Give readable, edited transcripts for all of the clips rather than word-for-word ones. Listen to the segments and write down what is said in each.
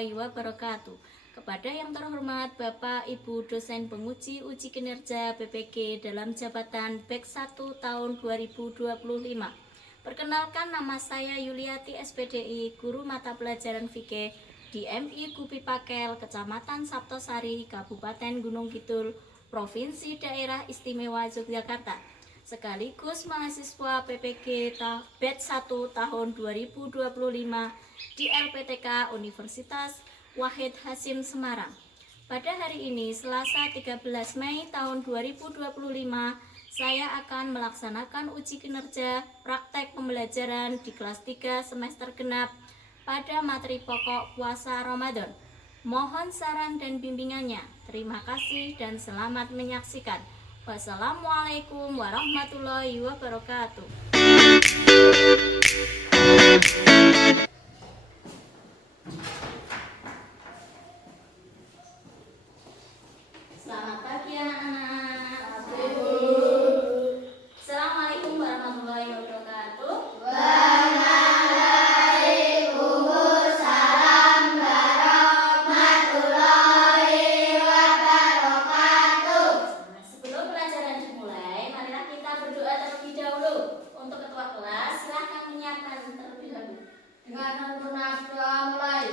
warahmatullahi wabarakatuh. Kepada yang terhormat Bapak Ibu dosen penguji uji kinerja BPG dalam jabatan BEK 1 tahun 2025. Perkenalkan, nama saya Yuliati SPDI, guru mata pelajaran fikih di MI Gupi Pakel, Kecamatan Saptosari, Kabupaten Gunung Kidul, Provinsi Daerah Istimewa Yogyakarta, sekaligus mahasiswa PPG BEK 1 tahun 2025 di LPTK Universitas Wahid Hasim Semarang. Pada hari ini, Selasa 13 Mei tahun 2025, saya akan melaksanakan uji kinerja praktek pembelajaran di kelas 3 semester genap pada materi pokok puasa Ramadan. Mohon saran dan bimbingannya. Terima kasih dan selamat menyaksikan. Wassalamualaikum warahmatullahi wabarakatuh. Selamat pagi anak-anak. Assalamualaikum warahmatullahi wabarakatuh. Waalaikumsalam warahmatullahi wabarakatuh. Sebelum pelajaran dimulai, marilah kita berdoa terlebih dahulu. Untuk ketua kelas, silahkan menyiapkan terlebih dahulu. Dengan menggunakan doa mulai.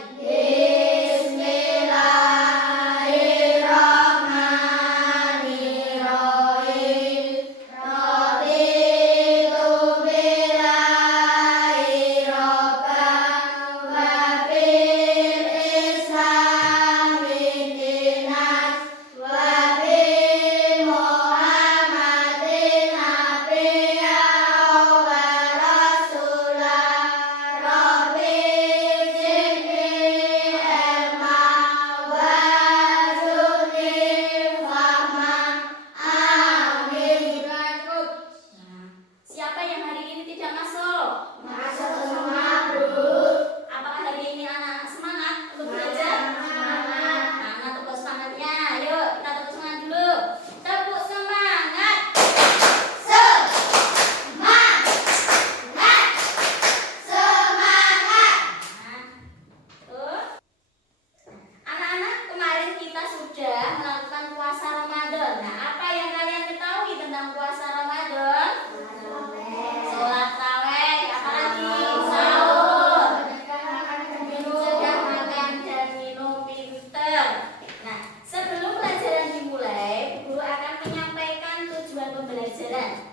Siapa yang hari ini tidak masuk? Masuk semua, Bu. Apakah hari ini anak-anak semangat untuk belajar? Semangat. Anak tepuk semangatnya. Ayo kita tepuk semangat dulu. Tepuk semangat. Tuh. Anak-anak, kemarin kita sudah melakukan puasa Ramadan. Nah, apa yang kalian ketahui tentang puasa Ramadan? Sholat tarawih, apalagi sahur, mencegah makan dan minum pinter. Nah, sebelum pelajaran dimulai, guru akan menyampaikan tujuan pembelajaran.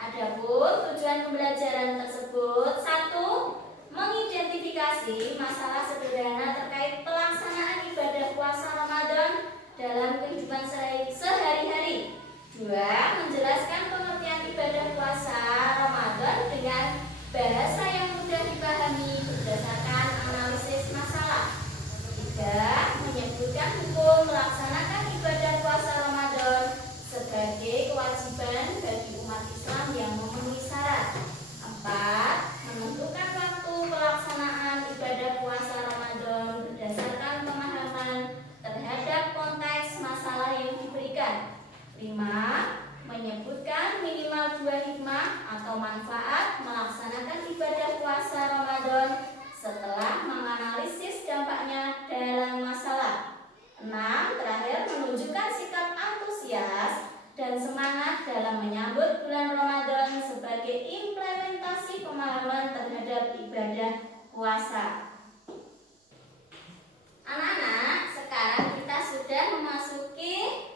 Adapun tujuan pembelajaran tersebut: 1. Mengidentifikasi masalah sederhana terkait pelaksanaan ibadah puasa Ramadan dalam kehidupan sehari-hari. 2. Menjelaskan pengertian ibadah puasa Ramadan dengan bahasa yang mudah dipahami berdasarkan analisis masalah. 3. Menyebutkan hukum melaksanakan ibadah puasa Ramadan sebagai kewajiban bagi umat Islam yang memenuhi syarat. 4. Menentukan waktu pelaksanaan ibadah puasa Ramadan berdasarkan pemahaman terhadap konteks masalah yang diberikan. 5. Menyebutkan minimal 2 hikmah atau manfaat melaksanakan ibadah puasa Ramadan setelah menganalisis dampaknya dalam masalah. 6. Terakhir, menunjukkan sikap antusias dan semangat dalam menyambut bulan Ramadan sebagai implementasi pemahaman terhadap ibadah puasa. Anak-anak, sekarang kita sudah memasuki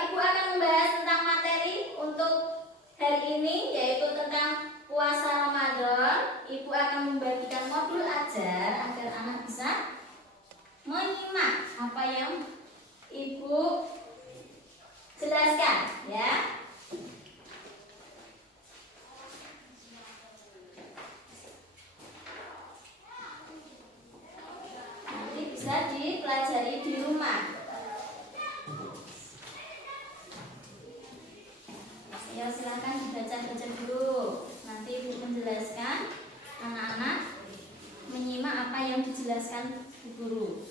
Ibu akan membahas tentang materi untuk hari ini, yaitu tentang puasa Ramadan. Ibu akan membagikan modul ajar agar anak bisa menyimak apa yang Ibu jelaskan, ya. Nanti bisa dipelajari di rumah. Ya, silahkan dibaca-baca dulu. Nanti Ibu menjelaskan, anak-anak menyimak apa yang dijelaskan Bu Guru.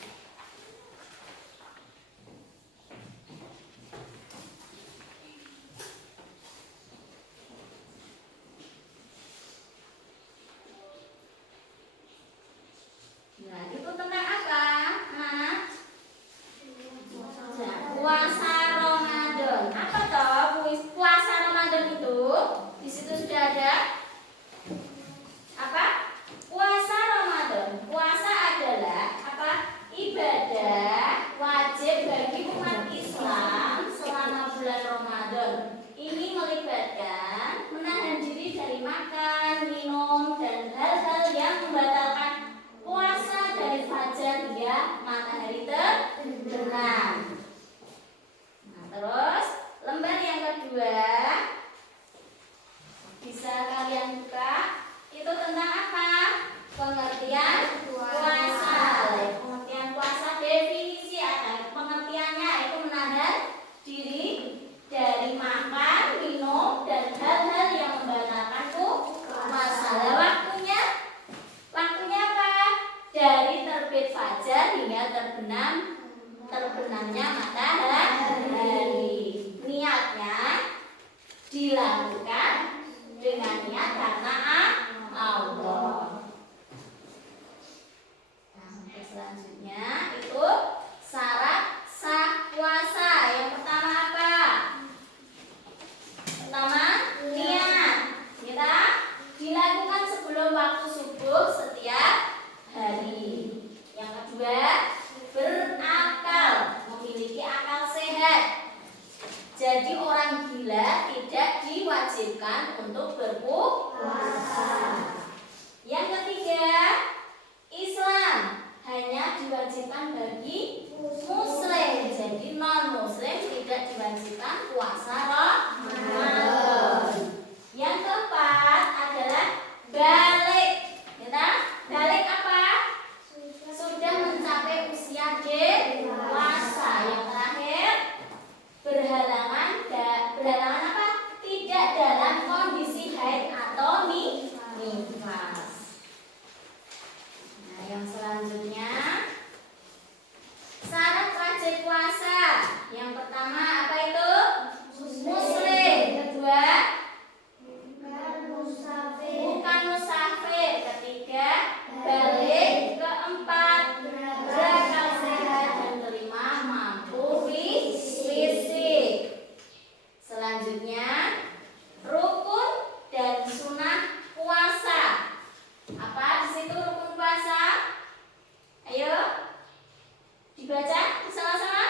Nah, itu tentang apa? dilakukan dengan niat karena Allah. Nah, untuk selanjutnya itu syarat sah puasa. Yang pertama apa? Pertama, niat. Kita dilakukan sebelum waktu subuh setiap hari. Yang kedua, berakal, memiliki akal sehat. Jadi orang gila tidak diwajibkan untuk berpuasa. Yang ketiga, Islam hanya diwajibkan bagi Muslim. Jadi non Muslim tidak diwajibkan puasa Ramadan. Yang keempat adalah balik. Ya, balik apa? Sudah mencapai usia dewasa. Yang terakhir, berhalangan apa? Tidak dalam kondisi haid atau nifas. Nah, yang selanjutnya syarat wajib puasa. Yang pertama apa itu? Muslim. Kedua, bukan musafir. Ketiga, balik. Keempat, berakal sehat. Dan kelima, mampu fisik. Selanjutnya, rukun dan sunnah puasa. Apa di situ rukun puasa? Ayo dibaca bersama-sama.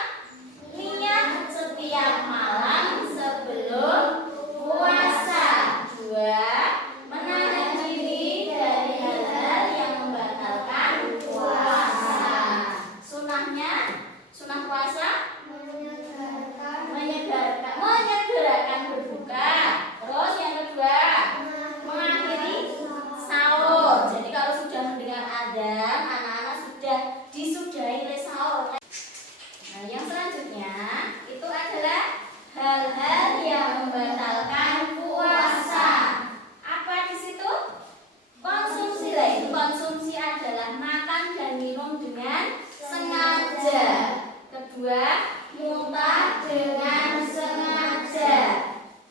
Niat setiap malam sebelum puasa. Dua, menahan diri dari hal-hal yang membatalkan puasa. Sunnahnya, sunnah puasa menyegerakan berbuka. Terus yang kedua, mengakhiri sahur. Jadi kalau sudah mendengar adzan, anak-anak sudah disudahi oleh sahur. Nah, yang selanjutnya itu adalah hal-hal yang membatalkan puasa. Apa di situ? Konsumsi lain. Konsumsi adalah makan dan minum dengan sengaja. Kedua, muntah dengan sengaja.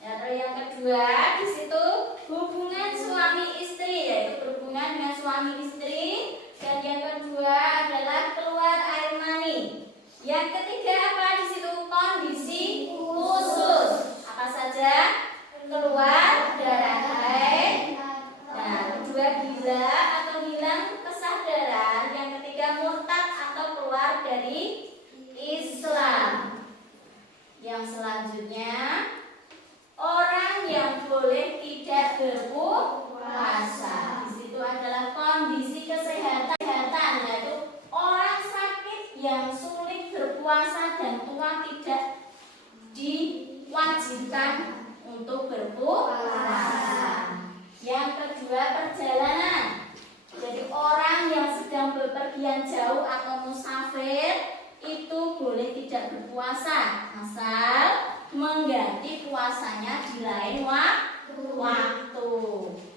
Ya, terus yang kedua di situ hubungan suami istri, yaitu berhubungan dengan suami istri. Dan yang kedua adalah keluar air mani. Yang ketiga apa di situ? Kondisi khusus. Apa saja? Keluar darah haid. Nah, kedua gila atau hilang kesadaran. Yang ketiga murtad atau keluar dari Islam. Yang selanjutnya, orang yang boleh tidak berpuasa. Di situ adalah kondisi kesehatan, yaitu orang sakit yang sulit berpuasa dan tua tidak diwajibkan untuk berpuasa. Yang kedua, perjalanan. Jadi orang yang sedang bepergian jauh atau musafir itu boleh tidak berpuasa asal mengganti puasanya di lain waktu.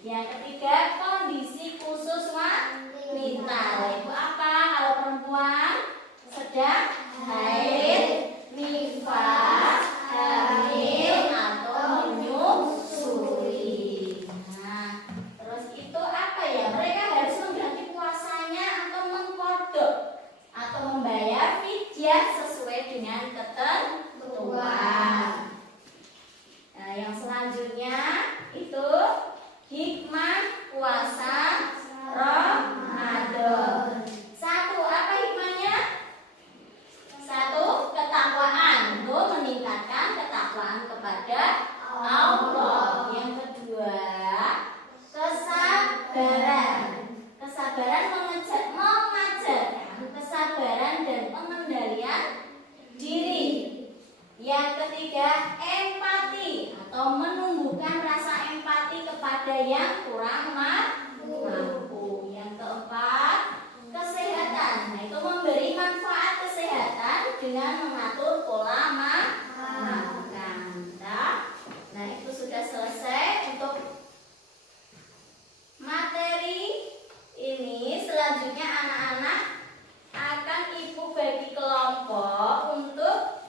Yang ketiga, kondisi khusus wanita. Itu apa? Kalau perempuan sedang haid, nifas, hamil atau menyusui. Nah, terus itu apa ya? Mereka harus mengganti puasanya atau mengkodok atau membayar fidyah sesuai dengan ketentuan. Nah, yang selanjutnya itu hikmah puasa Ramadan. Satu, apa hikmahnya? Satu, ketakwaan. Untuk meningkatkan ketakwaan kepada Allah. Yang kedua, kesabaran. Kesabaran mengajarkan kesabaran dan pengendalian diri. Yang ketiga, empati atau menumbuhkan rasa empati kepada yang kurang mampu. Yang keempat, kesehatan. Nah, itu memberi manfaat kesehatan dengan mengatur pola makan. Nah, itu sudah selesai untuk materi ini. Selanjutnya anak-anak akan ibu bagi kelompok untuk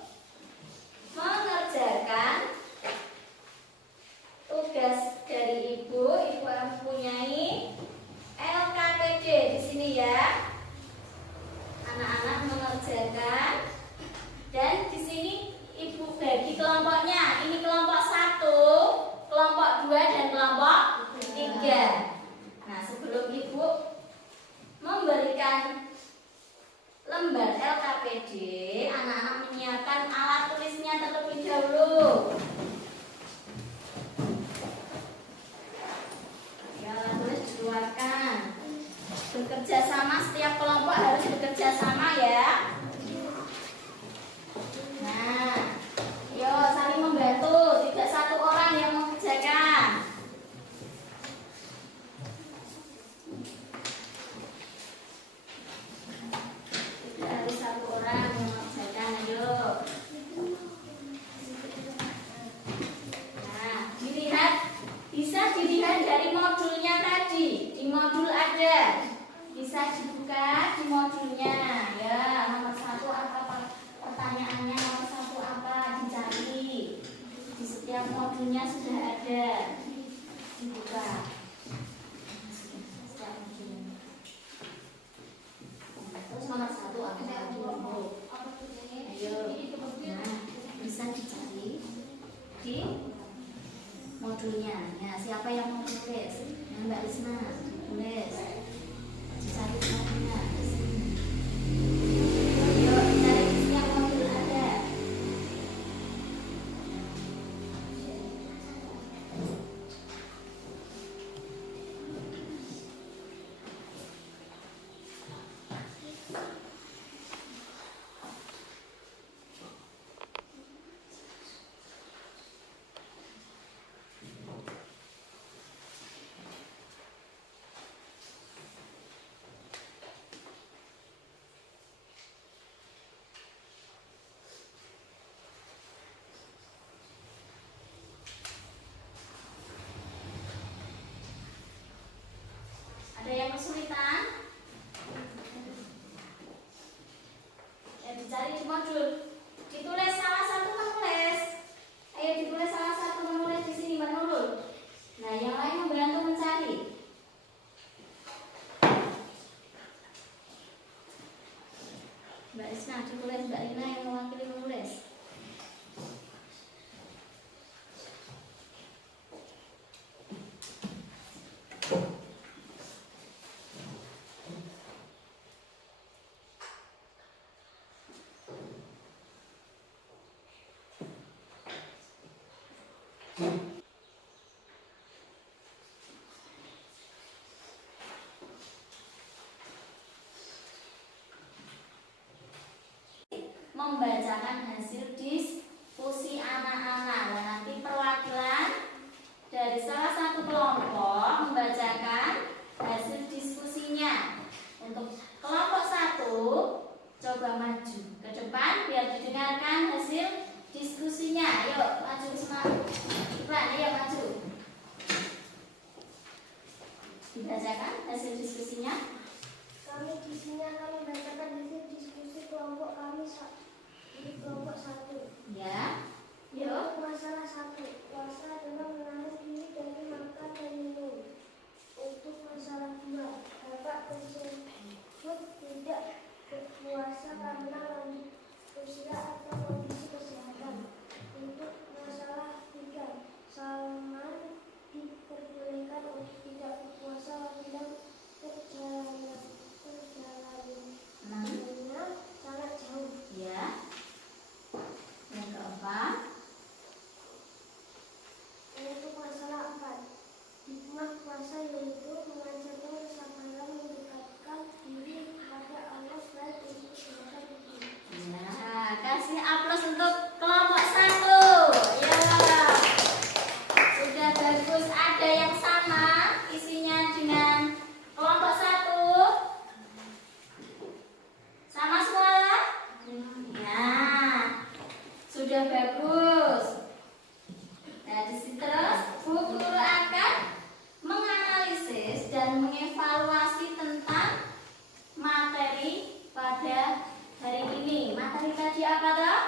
mengerjakan sama, setiap kelompok harus bekerja sama ya. Nah, yuk saling membantu, tidak satu orang yang mengerjakan. Tidak harus satu orang yang mengerjakan, ayo. Nah, bisa dilihat dari modulnya tadi. Di modul ada, bisa dibuka di modulnya. Ya, nomor 1 apa pertanyaannya, nomor 1 apa, dicari. Di setiap modulnya sudah ada, dibuka. Setiap modulnya. Terus nomor 1 apa? Ayo, nah, bisa dicari di modulnya. Ya, siapa yang mau tulis? Mbak Risma, tulis. Dicari di modulnya. Ayo, dicari di setiap modul ada. Ada yang kesulitan? Ya, dicari di modul. Ditulis salah satu menulis. Ayo ditulis salah satu menulis di sini, Mbak Nurul. Nah, yang lain membantu mencari. Mbak Isna, ditulis Mbak Ina yang mewakili menulis. Membacakan hasil diskusi anak-anak. Nah, nanti perwakilan dari salah satu kelompok membacakan hasil diskusinya. Untuk kelompok 1, coba maju ke depan biar didengarkan hasil diskusinya. Ayo maju semua. Cepat, ayo maju. Dibacakan hasil diskusinya. Kami di sini akan membacakan hasil diskusi kelompok kami di kelompok 1. Ya. Yuk. Untuk masalah 1, puasa adalah menahan diri dari makan dan minum. Untuk masalah 2, bapak tersebut tidak berpuasa karena lanjut usia atau kondisi kesehatan. Untuk masalah 3, Salman diperbolehkan untuk tidak berpuasa apabila perjalanannya sangat jauh. Ya. Yang keempat. Untuk masalah 4, hikmah puasa yaitu mengajarkan kesabaran, mendekatkan diri kepada Allah dan untuk kesehatan tubuh. Nah, kasih aplaus untuk kelompok 1. Ya. Sudah bagus. Ada yang sama isinya dengan kelompok 1? Sama semua? Nah, sudah bagus. Nah, di sini terus Bu Guru akan menganalisis dan mengevaluasi tentang materi pada hari ini. Materi tadi apa toh?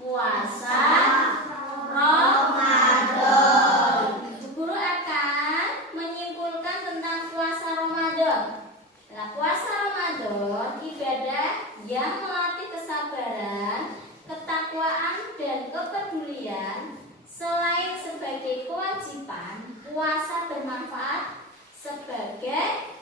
Puasa Ramadan. Bu Guru akan menyimpulkan tentang puasa Ramadan. Nah, puasa Ramadan ibadah yang melatih kesabaran, ketakwaan, dan kepedulian. Selain sebagai kewajiban, puasa bermanfaat sebagai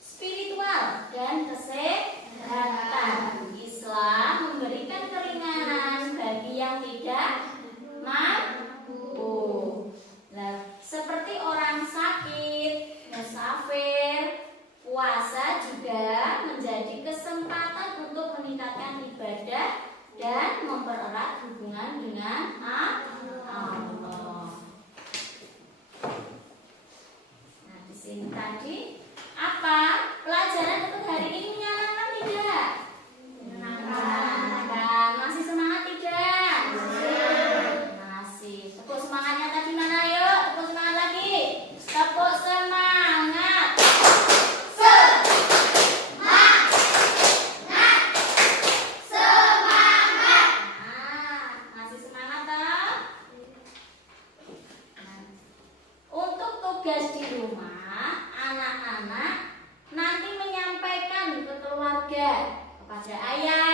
spiritual dan kesehatan. Islam memberikan keringanan bagi yang tidak mampu. Seperti orang sakit, musafir, puasa juga dengan Allah. Nah, di sini tadi apa? Pelajaran untuk hari ini menyenangkan tidak? Menyenangkan. Masih semangat tidak? Masih. Tepuk semangatnya tadi mana? Yuk, tepuk semangat lagi. Tepuk semangat. Masih semangat toh? Untuk tugas di rumah, anak-anak nanti menyampaikan ke keluarga, kepada ayah,